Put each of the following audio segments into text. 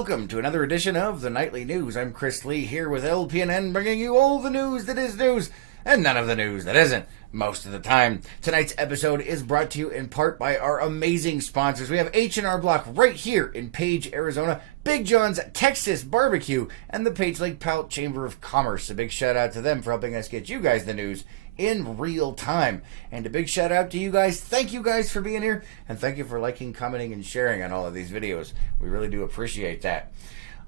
welcome to another edition of the Nightly News. I'm Chris Lee here with LPNN, bringing you all the news that is news and none of the news that isn't most of the time. Tonight's episode is brought to you in part by our amazing sponsors. We have H&R Block right here in Page, Arizona, Big John's Texas Barbecue, and the Page Lake Powell Chamber of Commerce. A big shout out to them for helping us get you guys the news in real time. And a big shout out to you guys. Thank you guys for being here, and thank you for liking, commenting, and sharing on all of these videos. We really do appreciate that.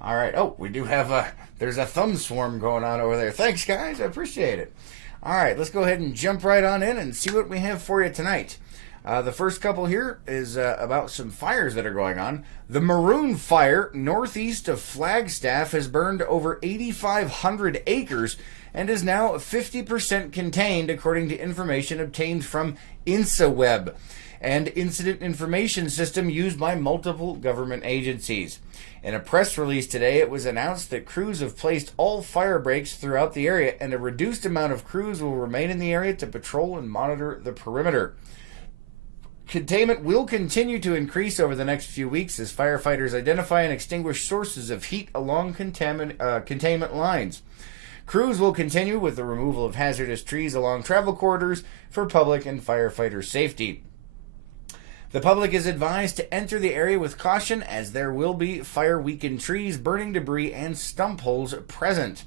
All right. Oh, we do have there's a thumb swarm going on over there. Thanks, guys. I appreciate it. All right, let's go ahead and jump right on in and see what we have for you tonight. The first couple here is about some fires that are going on. The Maroon Fire northeast of Flagstaff has burned over 8,500 acres and is now 50% contained, according to information obtained from InsaWeb, an incident information system used by multiple government agencies. In a press release today, it was announced that crews have placed all fire breaks throughout the area, and a reduced amount of crews will remain in the area to patrol and monitor the perimeter. Containment will continue to increase over the next few weeks as firefighters identify and extinguish sources of heat along containment lines. Crews will continue with the removal of hazardous trees along travel corridors for public and firefighter safety. The public is advised to enter the area with caution as there will be fire-weakened trees, burning debris, and stump holes present.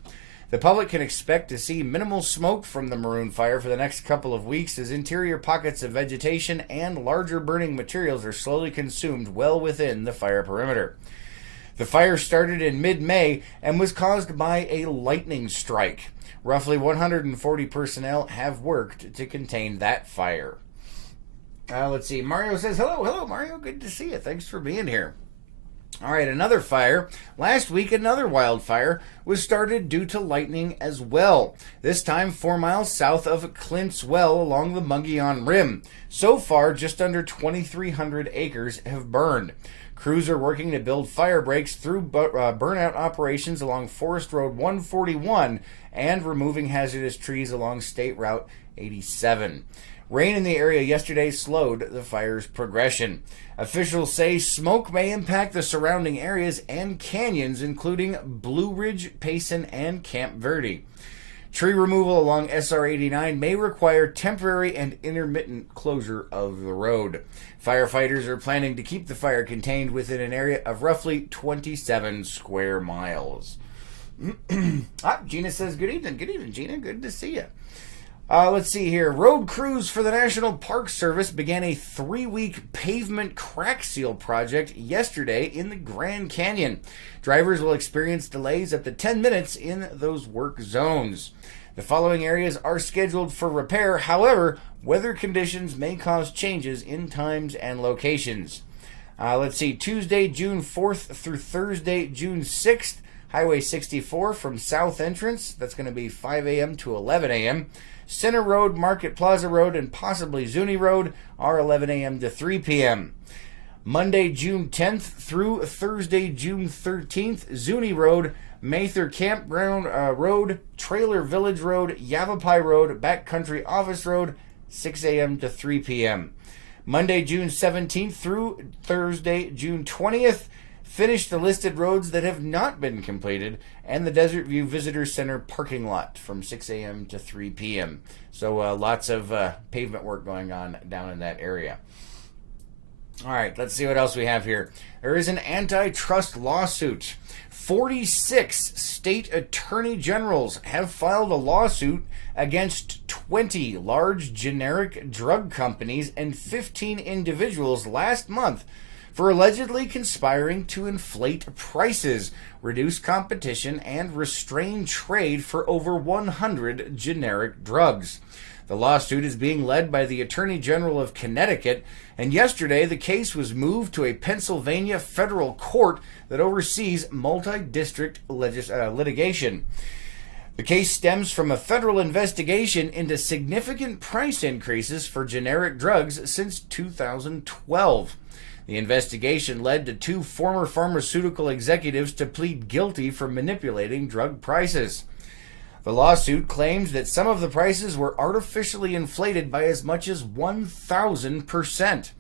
The public can expect to see minimal smoke from the Maroon Fire for the next couple of weeks as interior pockets of vegetation and larger burning materials are slowly consumed well within the fire perimeter. The fire started in mid-May and was caused by a lightning strike. Roughly 140 personnel have worked to contain that fire. Let's see. Mario says, hello, Mario. Good to see you. Thanks for being here. All right, another fire. Last week, another wildfire was started due to lightning as well. This time, 4 miles south of Clint's Well along the Mogollon Rim. So far, just under 2,300 acres have burned. Crews are working to build fire breaks through burnout operations along Forest Road 141 and removing hazardous trees along State Route 87. Rain in the area yesterday slowed the fire's progression. Officials say smoke may impact the surrounding areas and canyons, including Blue Ridge, Payson, and Camp Verde. Tree removal along SR 89 may require temporary and intermittent closure of the road. Firefighters are planning to keep the fire contained within an area of roughly 27 square miles. Gina says, good evening. Good evening, Gina. Good to see you. Let's see here. Road crews for the National Park Service began a 3-week pavement crack seal project yesterday in the Grand Canyon. Drivers will experience delays up to 10 minutes in those work zones. The following areas are scheduled for repair. However, weather conditions may cause changes in times and locations. Let's see. Tuesday, June 4th through Thursday, June 6th, Highway 64 from South Entrance. That's going to be 5 a.m. to 11 a.m. Center Road, Market Plaza Road, and possibly Zuni Road are 11 a.m. to 3 p.m. Monday, June 10th through Thursday, June 13th, Zuni Road, Mather Campground Road, Trailer Village Road, Yavapai Road, Backcountry Office Road, 6 a.m. to 3 p.m. Monday, June 17th through Thursday, June 20th, finish the listed roads that have not been completed, and the Desert View Visitor Center parking lot from 6 a.m. to 3 p.m. So lots of pavement work going on down in that area. All right, let's see what else we have here. There is an antitrust lawsuit. 46 state attorney generals have filed a lawsuit against 20 large generic drug companies and 15 individuals last month for allegedly conspiring to inflate prices, reduce competition, and restrain trade for over 100 generic drugs. The lawsuit is being led by the Attorney General of Connecticut, and yesterday the case was moved to a Pennsylvania federal court that oversees multi-district litigation. The case stems from a federal investigation into significant price increases for generic drugs since 2012. The investigation led to 2 former pharmaceutical executives to plead guilty for manipulating drug prices. The lawsuit claims that some of the prices were artificially inflated by as much as 1,000%.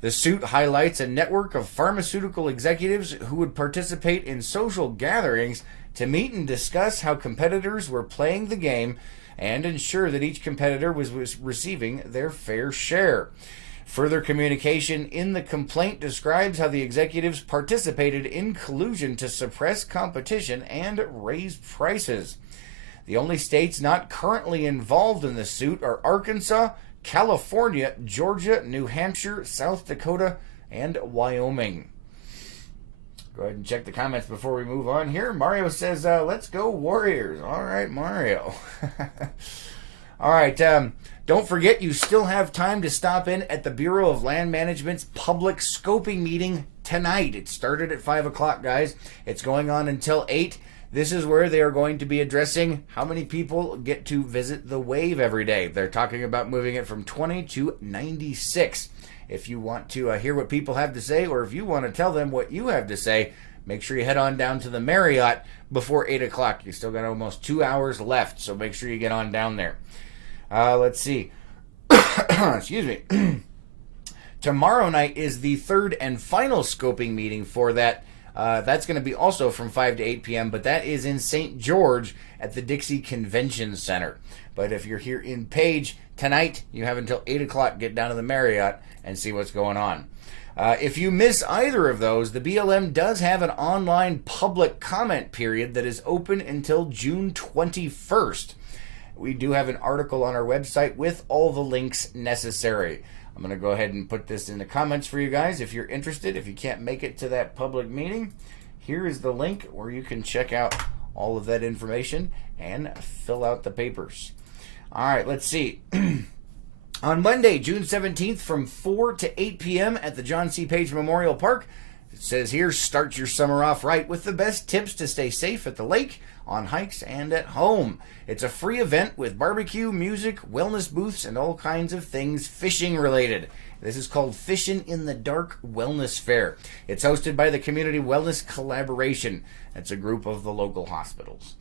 The suit highlights a network of pharmaceutical executives who would participate in social gatherings to meet and discuss how competitors were playing the game and ensure that each competitor was receiving their fair share. Further communication in the complaint describes how the executives participated in collusion to suppress competition and raise prices. The only states not currently involved in the suit are Arkansas, California, Georgia, New Hampshire, South Dakota, and Wyoming. Go ahead and check the comments before we move on here. Mario says, let's go Warriors. All right, Mario. All right, don't forget you still have time to stop in at the Bureau of Land Management's public scoping meeting tonight. It started at 5 o'clock, guys. It's going on until 8. This is where they are going to be addressing how many people get to visit the Wave every day. They're talking about moving it from 20 to 96. If you want to hear what people have to say, or if you want to tell them what you have to say, make sure you head on down to the Marriott before 8 o'clock. You still got almost 2 hours left, so make sure you get on down there. Let's see. Excuse me. Tomorrow night is the third and final scoping meeting for that. That's going to be also from 5 to 8 p.m., but that is in St. George at the Dixie Convention Center. But if you're here in Page tonight, you have until 8 o'clock to get down to the Marriott and see what's going on. If you miss either of those, the BLM does have an online public comment period that is open until June 21st. We do have an article on our website with all the links necessary. I'm going to go ahead and put this in the comments for you guys if you're interested. If you can't make it to that public meeting, here is the link where you can check out all of that information and fill out the papers. All right, let's see. On Monday, June 17th from 4 to 8 p.m. at the John C. Page Memorial Park, it says here, start your summer off right with the best tips to stay safe at the lake, on hikes, and at home. It's a free event with barbecue, music, wellness booths, and all kinds of things fishing related. This is called Fishin' in the Dark Wellness Fair. It's hosted by the Community Wellness Collaboration. That's a group of the local hospitals.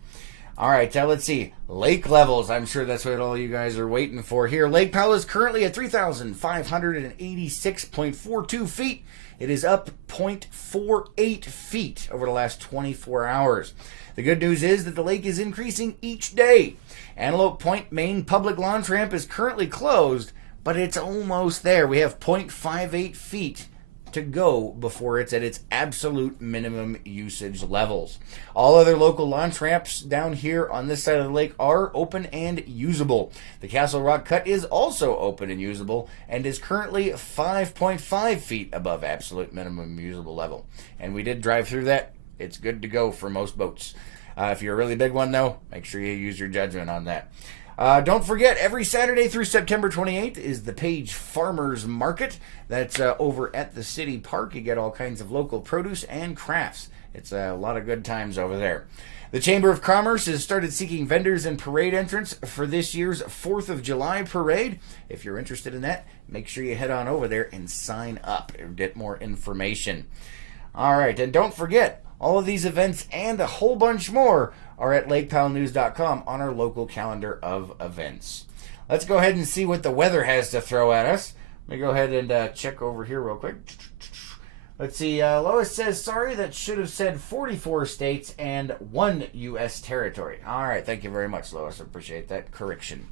All right, let's see. Lake levels. I'm sure that's what all you guys are waiting for here. Lake Powell is currently at 3,586.42 feet. It is up 0.48 feet over the last 24 hours. The good news is that the lake is increasing each day. Antelope Point main public launch ramp is currently closed, but it's almost there. We have 0.58 feet to go before it's at its absolute minimum usage levels. All other local launch ramps down here on this side of the lake are open and usable. The Castle Rock Cut is also open and usable and is currently 5.5 feet above absolute minimum usable level. And we did drive through that. It's good to go for most boats. If you're a really big one, though, make sure you use your judgment on that. Don't forget, every Saturday through September 28th is the Page Farmers Market. That's over at the city park. You get all kinds of local produce and crafts. It's a lot of good times over there. The Chamber of Commerce has started seeking vendors and parade entrants for this year's 4th of July parade. If you're interested in that, make sure you head on over there and sign up and get more information. All right, and don't forget, all of these events and a whole bunch more are at lakepowellnews.com on our local calendar of events. Let's go ahead and see what the weather has to throw at us. Let me go ahead and check over here real quick. Let's see. Lois says, sorry, that should have said 44 states and 1 U.S. territory. All right, thank you very much, Lois. I appreciate that correction.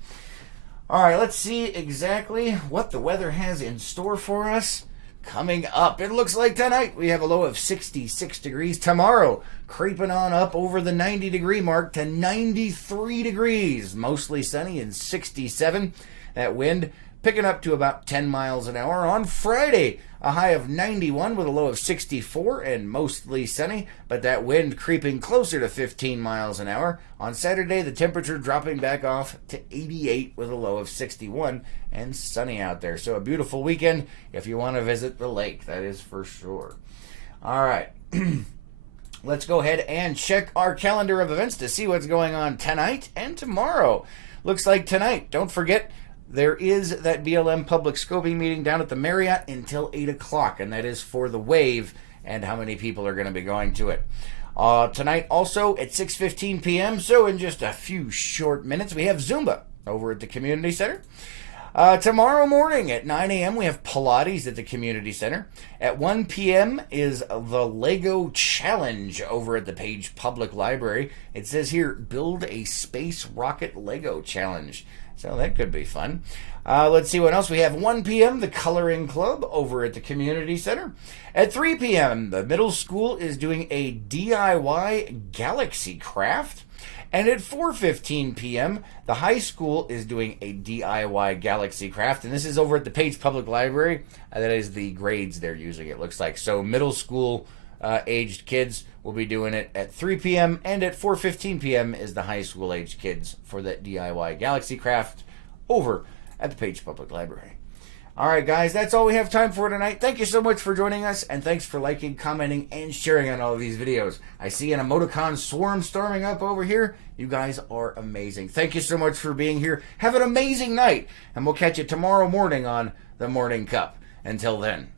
All right, let's see exactly what the weather has in store for us. Coming up, it looks like tonight we have a low of 66 degrees. Tomorrow, creeping on up over the 90-degree mark to 93 degrees. Mostly sunny and 67. That wind picking up to about 10 miles an hour. On Friday, a high of 91 with a low of 64 and mostly sunny, but that wind creeping closer to 15 miles an hour. On Saturday, the temperature dropping back off to 88 with a low of 61 and sunny out there. So a beautiful weekend if you want to visit the lake, that is for sure. All right. Let's go ahead and check our calendar of events to see what's going on tonight and tomorrow. Looks like tonight, don't forget, there is that BLM public scoping meeting down at the Marriott until 8 o'clock, and that is for the Wave and how many people are going to be going to it. Tonight also at 6:15 p.m., so in just a few short minutes, we have Zumba over at the Community Center. Tomorrow morning at 9 a.m. we have Pilates at the community center. At 1 p.m. is the Lego Challenge over at the Page Public Library. It says here, build a space rocket Lego Challenge. So that could be fun. Let's see what else we have. 1 p.m. the Coloring Club over at the community center. At 3 p.m. the middle school is doing a DIY galaxy craft. And at 4:15 p.m., the high school is doing a DIY galaxy craft. And this is over at the Page Public Library. That is the grades they're using, it looks like. So middle school aged kids will be doing it at 3 p.m. And at 4:15 p.m. is the high school aged kids for that DIY galaxy craft over at the Page Public Library. All right, guys, that's all we have time for tonight. Thank you so much for joining us, and thanks for liking, commenting, and sharing on all of these videos. I see an emoticon swarm storming up over here. You guys are amazing. Thank you so much for being here. Have an amazing night, and we'll catch you tomorrow morning on The Morning Cup. Until then.